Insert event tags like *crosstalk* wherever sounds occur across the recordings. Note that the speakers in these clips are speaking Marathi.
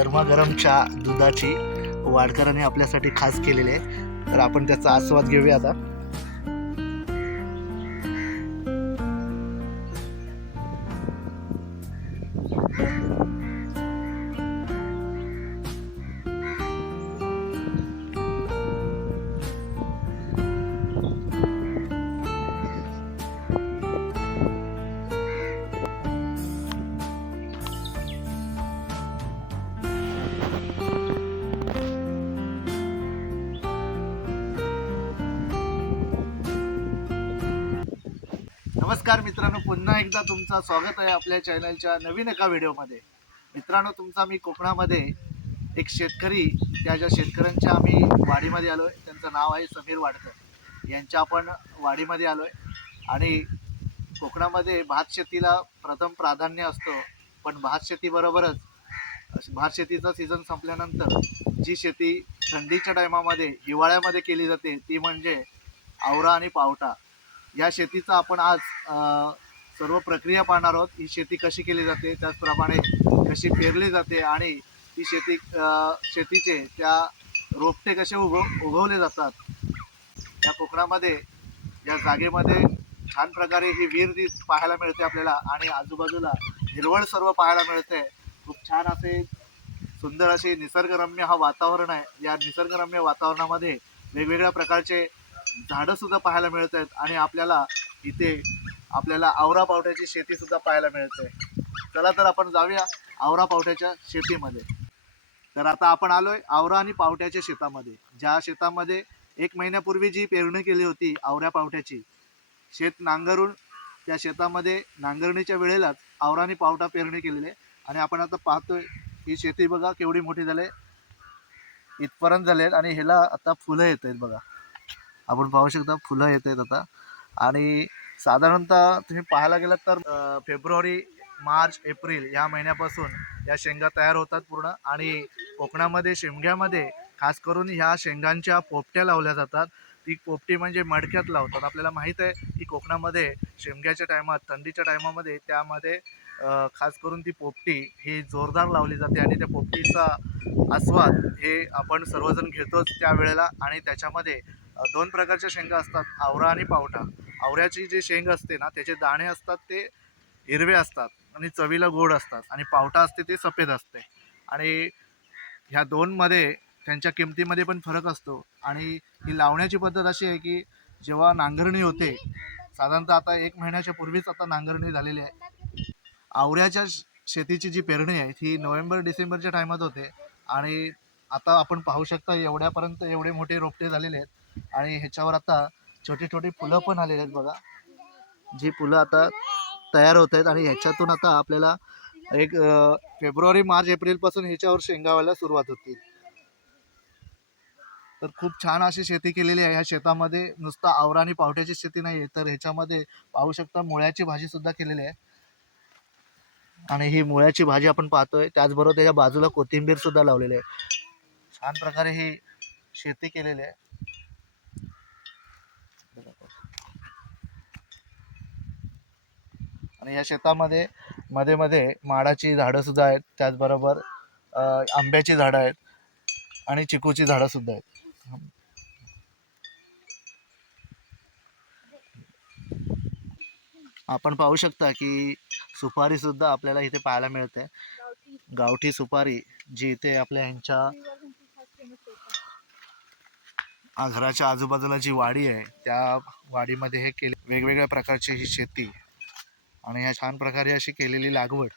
गरमागरम चहा दुधाची वाडकरांनी आपल्यासाठी खास केलेली आहे. तर आपण त्याचा आस्वाद घेऊया आता. नमस्कार मित्रांनो पुन्हा एकदा तुमचं स्वागत आहे आपल्या चॅनलच्या नवीन एका व्हिडिओमध्ये मित्रांनो तुमचा मी कोकणामध्ये एक शेतकरी त्या ज्या शेतकऱ्यांच्या आम्ही वाडीमध्ये आलो आहे त्यांचं नाव आहे समीर वाडकर. यांच्या आपण वाडीमध्ये आलो आहे आणि कोकणामध्ये भात शेतीला प्रथम प्राधान्य असतो पण भात शेतीबरोबरच भात शेतीचा सीझन संपल्यानंतर जी शेती थंडीच्या टायमामध्ये हिवाळ्यामध्ये केली जाते ती म्हणजे आवरा आणि पावटा. या शेतीचा आपण आज सर्व प्रक्रिया पाहणार आहोत. ही शेती कशी केली जाते त्याचप्रमाणे कशी पेरली जाते आणि ती शेती शेतीचे त्या रोपटे कसे उगव उगवले जातात या कोकणामध्ये या जागेमध्ये छान प्रकारे ही विहीर पाहायला मिळते आपल्याला आणि आजूबाजूला हिरवळ सर्व पाहायला मिळते. खूप छान असे सुंदर असे निसर्गरम्य हा वातावरण आहे. या निसर्गरम्य वातावरणामध्ये वेगवेगळ्या प्रकारचे झाडं सुद्धा पाहायला मिळत आहेत आणि आपल्याला इथे आपल्याला आवरा पावट्याची शेती सुद्धा पाहायला मिळते. चला तर आपण जाऊया आवरा पावट्याच्या शेतीमध्ये. तर आता आपण आलोय आवरा आणि पावट्याच्या शेतामध्ये. ज्या शेतामध्ये एक महिन्यापूर्वी जी पेरणी केली होती आवऱ्या पावट्याची शेत नांगरून त्या शेतामध्ये नांगरणीच्या वेळेलाच आवरा आणि पावटा पेरणी केलेली आहे. आणि आपण आता पाहतोय ही शेती बघा केवढी मोठी झाली आहे. इथपर्यंत झाले आहेत आणि ह्याला आता फुलं येत आहेत बघा. आपण पाहू शकता फुलं येत आहेत आता. आणि साधारणतः तुम्ही पाहायला गेलात तर फेब्रुवारी मार्च एप्रिल या महिन्यापासून या शेंगा तयार होतात पूर्ण. आणि कोकणामध्ये शेंग्यामध्ये खास करून ह्या शेंगांच्या पोपट्या लावल्या जातात. ती पोपटी म्हणजे मडक्यात लावतात. आपल्याला माहीत आहे की कोकणामध्ये शेमग्याच्या टायमात थंडीच्या टायमामध्ये त्यामध्ये खास करून ती पोपटी ही जोरदार लावली जाते आणि त्या पोपटीचा आस्वाद हे आपण सर्वजण घेतोच त्या वेळेला आणि त्याच्यामध्ये दोन प्रकारच्या शेंगा असतात आवरा आणि पावटा. आवऱ्याची जी शेंग असते ना त्याचे दाणे असतात ते हिरवे असतात आणि चवीला गोड असतात आणि पावटा असते ते सफेद असते. आणि ह्या दोनमध्ये त्यांच्या किमतीमध्ये पण फरक असतो. आणि ही लावण्याची पद्धत अशी आहे की जेव्हा नांगरणी होते साधारणतः आता एक महिन्याच्या पूर्वीच आता नांगरणी झालेली आहे. आवऱ्याच्या शेतीची जी पेरणी आहे ती नोव्हेंबर डिसेंबरच्या टायमात होते. आणि आता आपण पाहू शकता एवढ्यापर्यंत एवढे मोठे रोपटे झालेले आहेत. आणि ह्याच्यावर आता छोटी छोटी फुलं पण आलेली आहेत बघा. जी फुलं आता तयार होत आहेत आणि ह्याच्यातून आता आपल्याला एक फेब्रुवारी मार्च एप्रिलपासून ह्याच्यावर शेंगावायला सुरुवात होती तर खूप छान अशी शेती केलेली आहे. ह्या शेतामध्ये नुसतं आवरा आणि पावट्याची शेती नाही आहे तर ह्याच्यामध्ये पाहू शकता मुळ्याची भाजी सुद्धा केलेली आहे. आणि ही मुळ्याची भाजी आपण पाहतोय. त्याचबरोबर त्याच्या बाजूला कोथिंबीर सुद्धा लावलेली आहे. छान प्रकारे ही शेती केलेली आहे. आणि या शेतामध्ये मध्ये मध्ये माडाची झाडं सुद्धा आहेत. त्याचबरोबर आंब्याची झाडं आहेत आणि चिकूची झाडं सुद्धा आहेत. आपण पाहू शकता की सुपारी सुद्धा आपल्याला इथे पाहायला मिळते. गावठी सुपारी जी इथे आपल्या ह्यांच्या घराच्या आजूबाजूला जी वाडी आहे त्या वाडीमध्ये हे केले वेगवेगळ्या प्रकारची ही शेती आणि ह्या छान प्रकारे अशी केलेली लागवड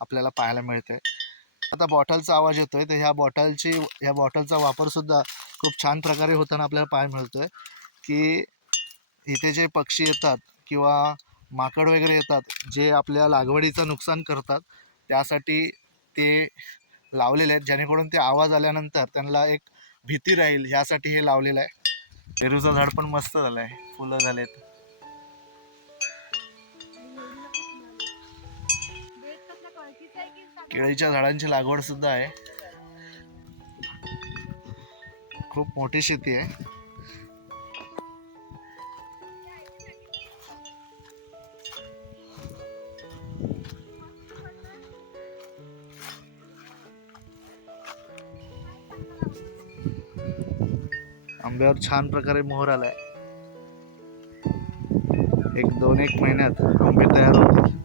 आपल्याला पाहायला मिळते. आता बॉटलचा आवाज येतो आहे तर ह्या बॉटलची ह्या बॉटलचा वापरसुद्धा खूप छान प्रकारे होताना आपल्याला पाहायला मिळतोय की इथे जे पक्षी येतात किंवा माकड वगैरे येतात जे आपल्या लागवडीचं नुकसान करतात त्यासाठी ते लावलेले आहेत. जेणेकरून ते आवाज आल्यानंतर त्यांना एक भीती राहील ह्यासाठी हे लावलेलं आहे. पेरूचं झाड पण मस्त झालं आहे फुलं झालेत. केळीच्या झाडांची लागवड सुद्धा आहे. खूप मोठी शेती आहे. आंब्यावर छान प्रकारे मोहर आलाय. एक दोन एक महिन्यात आंबे तयार होतील.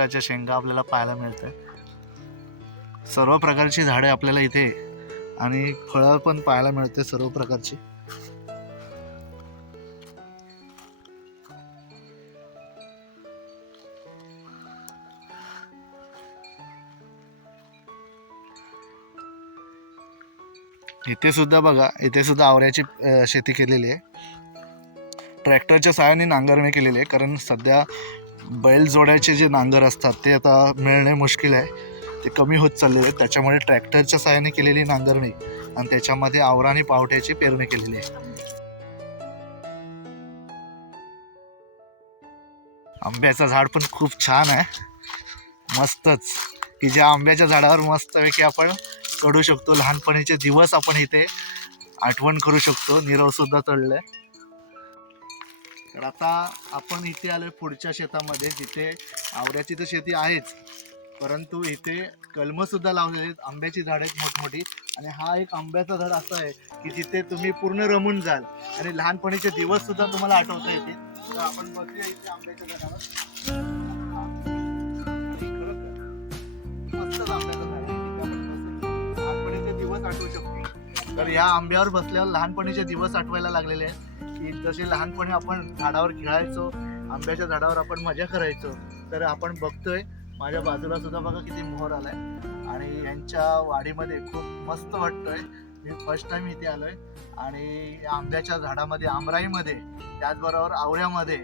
शेकटाच्या शेंगा आपल्याला पाहायला मिळतात सर्व प्रकारची झाडे आपल्याला इथे आणि फळं पण पाहायला मिळते सर्व प्रकारची. इथे सुद्धा बघा इथे सुद्धा आवऱ्याची शेती केलेली आहे. ट्रॅक्टरच्या सहाय्याने नांगरणी केलेली आहे कारण सध्या बैलजोड्याचे जे नांगर असतात ते आता मिळणे मुश्किल आहे. ते कमी होत चाललेले आहेत. त्याच्यामुळे ट्रॅक्टरच्या सहाय्याने केलेली नांगरणी आणि त्याच्यामध्ये आवराने पावट्याची पेरणी केलेली आहे. आंब्याचं झाड पण खूप छान आहे. मस्तच. की ज्या आंब्याच्या झाडावर मस्तपैकी आपण चढू शकतो. लहानपणीचे दिवस आपण इथे आठवण करू शकतो. निरव सुद्धा आहे तर आता आपण इथे आलो पुढच्या शेतामध्ये जिथे आवऱ्याची तर शेती आहेच परंतु इथे कलमंसुद्धा लावलेली आहेत आंब्याची झाडं आहेत मोठमोठी. आणि हा एक आंब्याचा झाड असा आहे की जिथे तुम्ही पूर्ण रमून जाल. आणि लहानपणीचे दिवस सुद्धा तुम्हाला आठवता येतील. तर आपण बघूया इथे आंब्याच्या झाडावर. मस्तच आंब्याचं झाड लहानपणीचे दिवस आठवू शकतो तर या आंब्यावर बसल्यावर लहानपणीचे दिवस आठवायला लागलेले आहेत. की जसे लहानपणी आपण झाडावर खेळायचो आंब्याच्या झाडावर आपण मजा करायचो तर आपण बघतोय माझ्या बाजूला सुद्धा बघा किती मोहर आलाय. आणि यांच्या वाडीमध्ये खूप मस्त वाटतोय. मी फर्स्ट टाइम इथे आलोय. आणि या आंब्याच्या झाडामध्ये आमराईमध्ये त्याचबरोबर आवळ्यामध्ये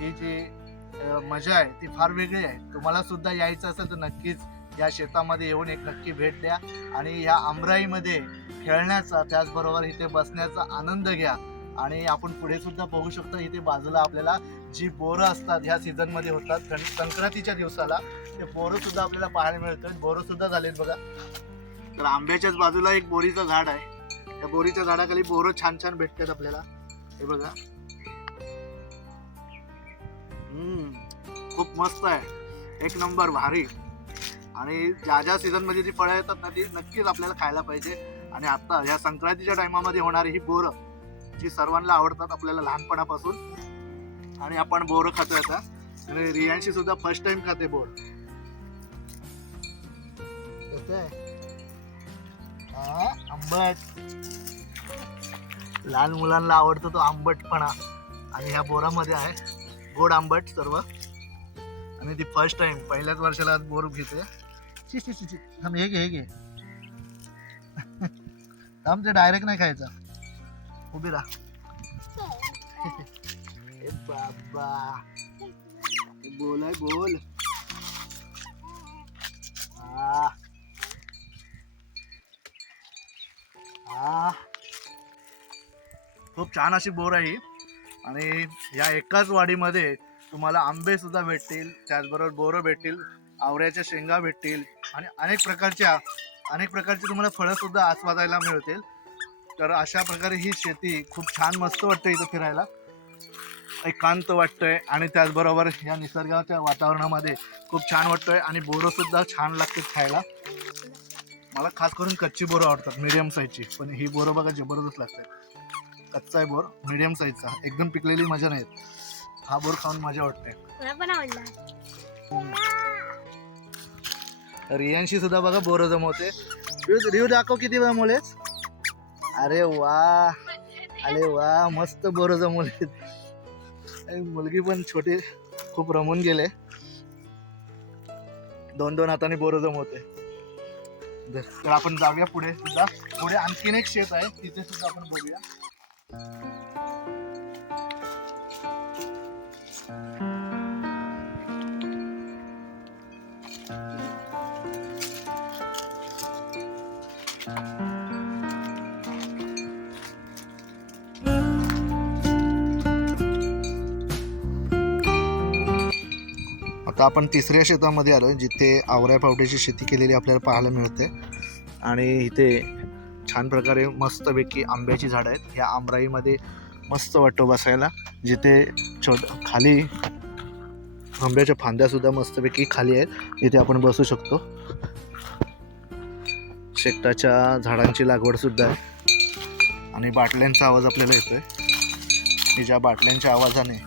ही जी मजा आहे ती फार वेगळी आहे. तुम्हाला सुद्धा यायचं असेल तर नक्कीच या शेतामध्ये येऊन एक नक्की भेट द्या. आणि या आमराईमध्ये खेळण्याचा त्याचबरोबर इथे बसण्याचा आनंद घ्या. आणि आपण पुढे सुद्धा बघू शकतो इथे बाजूला आपल्याला जी बोरं असतात ह्या सीझनमध्ये होतात संक्रांतीच्या दिवसाला ते बोरं सुद्धा आपल्याला पाहायला मिळतं बोरं सुद्धा झालेत बघा. तर आंब्याच्याच बाजूला एक बोरीचं झाड आहे. त्या बोरीच्या झाडाखाली बोरं छान छान भेटतात आपल्याला. हे बघा. हम्म खूप मस्त आहे. एक नंबर भारी. आणि ज्या ज्या सीझनमध्ये जी फळं येतात ना ती नक्कीच आपल्याला खायला पाहिजे. आणि आता ह्या संक्रांतीच्या टायमामध्ये होणारी ही बोरं जी सर्वांना आवडतात आपल्याला लहानपणापासून. आणि आपण बोर खातो आता. आणि रियांशी सुद्धा फर्स्ट टाइम खाते बोर. हा, आंबट. लहान मुलांना आवडतो तो आंबटपणा. आणि ह्या बोरामध्ये आहे गोड आंबट सर्व. आणि ती फर्स्ट टाइम पहिल्याच वर्षाला बोर घेते थांब हे घे हे घे. थांब ते डायरेक्ट नाही खायचा. उभी राहा ए बाबा ए बोल आ. आ. खूप छान अशी बोर आहे. आणि या एकाच वाडीमध्ये तुम्हाला आंबे सुद्धा भेटतील त्याचबरोबर बोरं भेटतील आवऱ्याच्या शेंगा भेटतील आणि अनेक प्रकारच्या अनेक प्रकारची तुम्हाला फळं सुद्धा आस्वादायला मिळतील तर अशा प्रकारे ही शेती खूप छान मस्त वाटते इथं फिरायला. एकांत वाटतंय आणि त्याचबरोबर या निसर्गाच्या वातावरणामध्ये खूप छान वाटतंय आणि बोरं सुद्धा छान लागतात खायला. मला खास करून कच्ची बोरं आवडतात मीडियम साईजची पण ही बोरं बघा जबरदस्त लागतात. कच्चा आहे बोर मीडियम साईजचा एकदम पिकलेली मजा नाही. हा बोर खाऊन मजा वाटते. रियांशी सुद्धा बघा बोरं जमवते. रिव्ह दाखव किती जमवलेस अरे वा. अरे वा मस्त बोरं जमवले मुलगी पण छोटी खूप रमून गेले. दोन दोन हाताने बोरं जमवते. तर आपण जाऊया पुढे सुद्धा. पुढे आणखीन एक शेत आहे तिथे सुद्धा आपण बघूया. आता आपण तिसऱ्या शेतामध्ये आलो जिथे आवऱ्या पावट्याची शेती केलेली आपल्याला पाहायला मिळते. आणि इथे छान प्रकारे मस्तपैकी आंब्याची झाडं आहेत. ह्या आंबराईमध्ये मस्त वाटतो बसायला. जिथे छोट खाली आंब्याच्या फांद्यासुद्धा मस्तपैकी खाली आहेत. इथे आपण बसू शकतो. शेकटाच्या झाडांची लागवडसुद्धा आहे. आणि बाटल्यांचा आवाज आपल्याला येतोय. की ज्या बाटल्यांच्या आवाजाने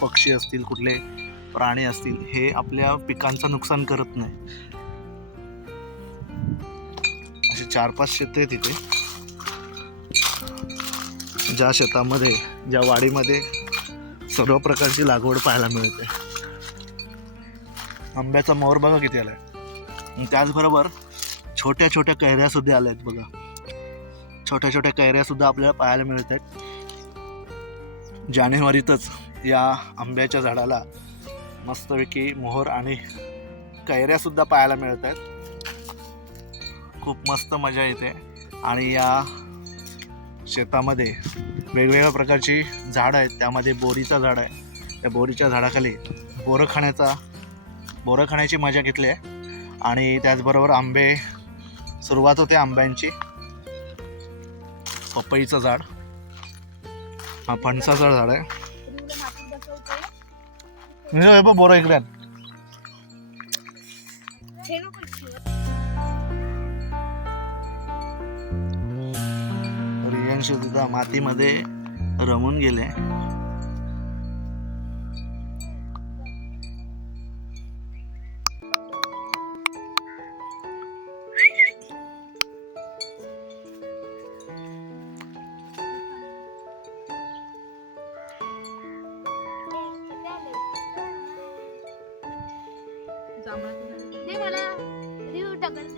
पक्षी असतील कुठले प्राणी असतील हे आपल्या पिकांचं नुकसान करत नाही. असे चार पाच शेत आहेत तिथे ज्या शेतामध्ये ज्या वाडीमध्ये सर्व प्रकारची लागवड पाहायला मिळते. आंब्याचा मोहर बघा किती आलाय. त्याचबरोबर छोट्या छोट्या कैऱ्या सुद्धा आल्या आहेत बघा. छोट्या छोट्या कैऱ्या सुद्धा आपल्याला पाहायला मिळत आहेत जानेवारीतच या आंब्याच्या झाडाला मस्तपैकी मोहर आणि कैऱ्यासुद्धा पाहायला मिळत आहेत. खूप मस्त मजा येते. आणि या शेतामध्ये वेगवेगळ्या प्रकारची झाडं आहेत. त्यामध्ये बोरीचं झाड आहे. त्या बोरीच्या झाडाखाली बोरं खाण्याचा बोरं खाण्याची मजा घेतली आहे. आणि त्याचबरोबर आंबे सुरुवात होते आंब्यांची. पपईचं झाड. हा फणसाचं झाड आहे. हे बघ बोरं इकडे आहेत. रियांश मातीमध्ये रमून गेले ತಗೊಳ್ಳಿ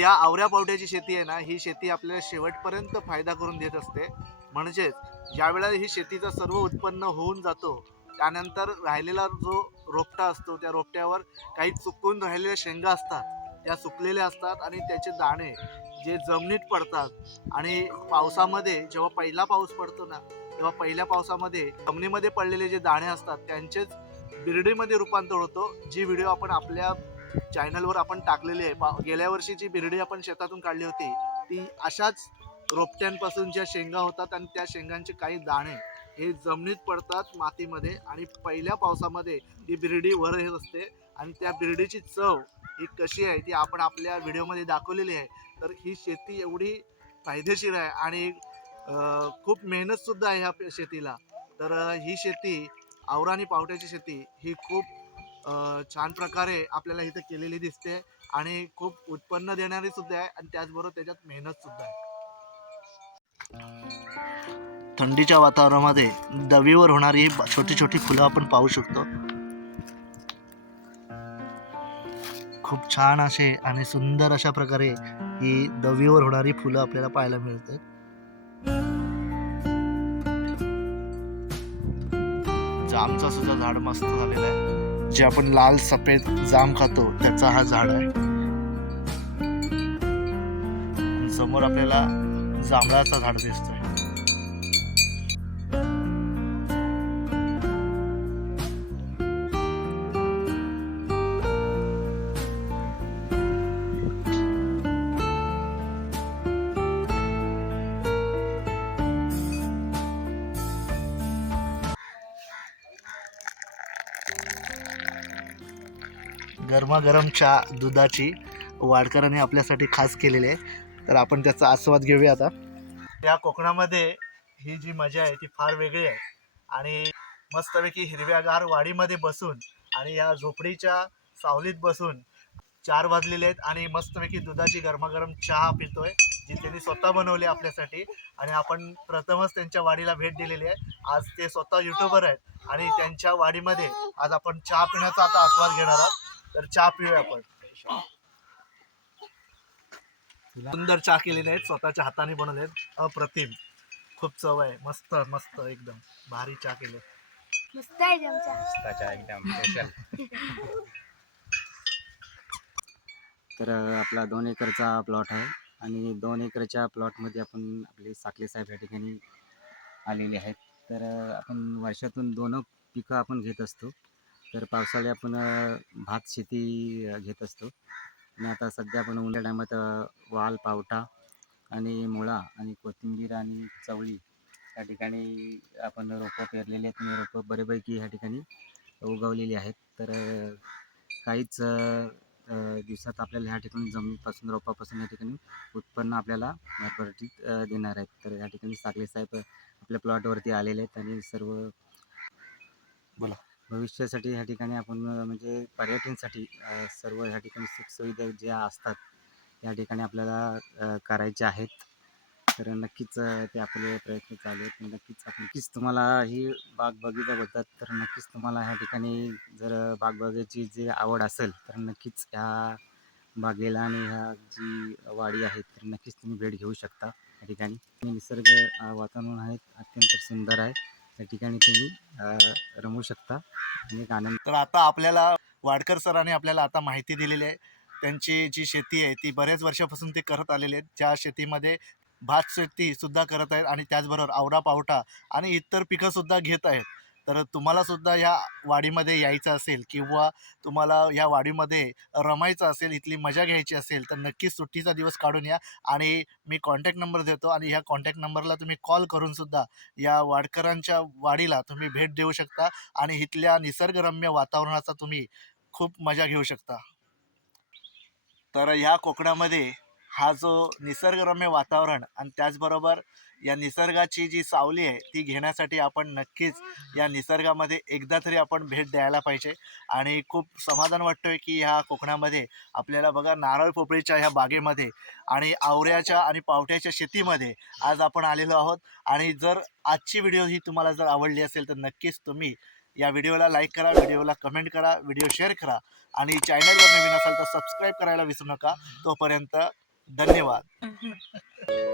या आवऱ्या पावट्याची शेती आहे ना ही शेती आपल्याला शेवटपर्यंत फायदा करून देत असते. म्हणजेच ज्यावेळेला ही शेतीचं सर्व उत्पन्न होऊन जातो त्यानंतर राहिलेला जो रोपटा असतो त्या रोपट्यावर काही चुकून राहिलेल्या शेंगा असतात त्या सुकलेल्या असतात आणि त्याचे दाणे जे जमिनीत पडतात आणि पावसामध्ये जेव्हा पहिला पाऊस पडतो ना तेव्हा पहिल्या पावसामध्ये जमिनीमध्ये पडलेले जे दाणे असतात त्यांचेच बिरडीमध्ये रूपांतर होतो जी व्हिडिओ आपण आपल्या चॅनलवर आपण टाकलेली आहे. पा- गेल्या वर्षीची बिरडी आपण शेतातून काढली होती ती अशाच रोपट्यांपासून ज्या शेंगा होतात आणि त्या शेंगांचे काही दाणे हे जमिनीत पडतात मातीमध्ये आणि पहिल्या पावसामध्ये ती बिरडी वर येत असते आणि त्या बिरडीची चव ही कशी आहे ती आपण आपल्या व्हिडिओमध्ये दाखवलेली आहे. तर ही शेती एवढी फायदेशीर आहे आणि खूप मेहनतसुद्धा आहे ह्या शेतीला. तर ही शेती आवरा आणि पावट्याची शेती ही खूप छान प्रकारे आपल्याला इथे केलेली दिसते आणि खूप उत्पन्न देणारी सुद्धा आहे आणि त्याचबरोबर त्याच्यात मेहनत सुद्धा आहे. थंडीच्या वातावरणामध्ये दवीवर होणारी छोटी छोटी फुलं आपण पाहू शकतो. खूप छान असे आणि सुंदर अशा प्रकारे ही दवीवर होणारी फुलं आपल्याला पाहायला मिळते. जामचा सुद्धा झाड मस्त झालेलं आहे. जे आपण लाल सफेद जाम खातो त्याचा हा झाड आहे. समोर आपल्याला जांभळाचा झाड दिसतो गरमागरम चहा दुधाची वाडकरांनी आपल्यासाठी खास केलेली आहे. तर आपण त्याचा आस्वाद घेऊया आता. या कोकणामध्ये ही जी मजा आहे ती फार वेगळी आहे. आणि मस्तपैकी हिरव्यागार वाडीमध्ये बसून आणि या झोपडीच्या सावलीत बसून चार वाजलेले आहेत आणि मस्तपैकी दुधाची गरमागरम चहा पितोय जी त्यांनी स्वतः बनवली आपल्यासाठी. आणि आपण प्रथमच त्यांच्या वाडीला भेट दिलेली आहे. आज ते स्वतः युट्यूबर आहेत आणि त्यांच्या वाडीमध्ये आज आपण चहा पिण्याचा आता आस्वाद घेणार आहोत. तर चहा पिऊया आपण. सुंदर चहा केलेले आहेत स्वतःच्या हाताने बनवले आहेत. अप्रतिम. खूप चव आहे. मस्त मस्त एकदम. भारी चहा केले. मस्त आहे चमचा त्याच्या एकदम स्पेशल तर आपला दोन एकरचा प्लॉट आहे आणि दोन एकरच्या प्लॉटमध्ये आपण आपले साखले साहेब या ठिकाणी आलेले आहेत. तर आपण वर्षातून दोन पिकं आपण घेत असतो. तर पावसाळी आपण भात शेती घेत असतो. आणि आता सध्या आपण उन्हाळ्या टायमात वाल पावटा आणि मुळा आणि कोथिंबीर आणि चवळी या ठिकाणी आपण रोपं पेरलेली आहेत. आणि रोपं बरेपैकी ह्या ठिकाणी उगवलेली आहेत. तर काहीच दिवसात आपल्याला ह्या ठिकाणी जमिनीपासून रोपापासून या ठिकाणी उत्पन्न आपल्याला भरभराटीत देणार आहेत. तर या ठिकाणी सागले साहेब आपल्या प्लॉटवरती आलेले आहेत आणि सर्व बोला. भविष्यासाठी ह्या ठिकाणी आपण म्हणजे पर्यटनसाठी सर्व ह्या ठिकाणी सुखसुविधा ज्या असतात त्या ठिकाणी आपल्याला करायच्या आहेत. तर नक्कीच ते आपले प्रयत्न चालू आहेत. नक्कीच नक्कीच तुम्हाला ही बाग बगीचा बोलतात तर नक्कीच तुम्हाला ह्या ठिकाणी जर बाग बगीची जी आवड असेल तर नक्कीच ह्या बागेला आणि ह्या जी वाडी आहेत तर नक्कीच तुम्ही भेट घेऊ शकता या ठिकाणी. निसर्ग वातावरण आहे अत्यंत सुंदर आहे. त्या ठिकाणी तुम्ही रमू शकता आणि आनंद तर आता आपल्याला वाडकर सरांनी आपल्याला आता माहिती दिलेली आहे. त्यांची जी शेती आहे ती बऱ्याच वर्षापासून ते करत आलेले आहेत. ज्या शेतीमध्ये भात शेती सुद्धा करत आहेत आणि त्याचबरोबर आवडा पावटा आणि इतर पिकं सुद्धा घेत आहेत. तर तुम्हाला सुद्धा ह्या वाडीमध्ये यायचं असेल किंवा तुम्हाला ह्या वाडीमध्ये रमायचं असेल इथली मजा घ्यायची असेल तर नक्कीच सुट्टीचा दिवस काढून या. आणि मी कॉन्टॅक्ट नंबर देतो आणि ह्या कॉन्टॅक्ट नंबरला तुम्ही कॉल करून सुद्धा या वाडकरांच्या वाडीला तुम्ही भेट देऊ शकता आणि इथल्या निसर्गरम्य वातावरणाचा तुम्ही खूप मजा घेऊ शकता. तर ह्या कोकणामध्ये हा जो निसर्गरम्य वातावरण आणि त्याचबरोबर या निसर्गाची जी सावली आहे ती घेण्यासाठी आपण नक्कीच या निसर्गामध्ये एकदा तरी आपण भेट द्यायला पाहिजे. आणि खूप समाधान वाटतोय की ह्या कोकणामध्ये आपल्याला बघा नारळ पोपळीच्या ह्या बागेमध्ये आणि आवऱ्याच्या आणि पावट्याच्या शेतीमध्ये आज आपण आलेलो आहोत. आणि जर आजची व्हिडिओ ही तुम्हाला जर आवडली असेल तर नक्कीच तुम्ही या व्हिडिओला लाईक करा व्हिडिओला कमेंट करा व्हिडिओ शेअर करा आणि चॅनलवर नवीन असाल तर सबस्क्राईब करायला विसरू नका. तोपर्यंत धन्यवाद. *laughs*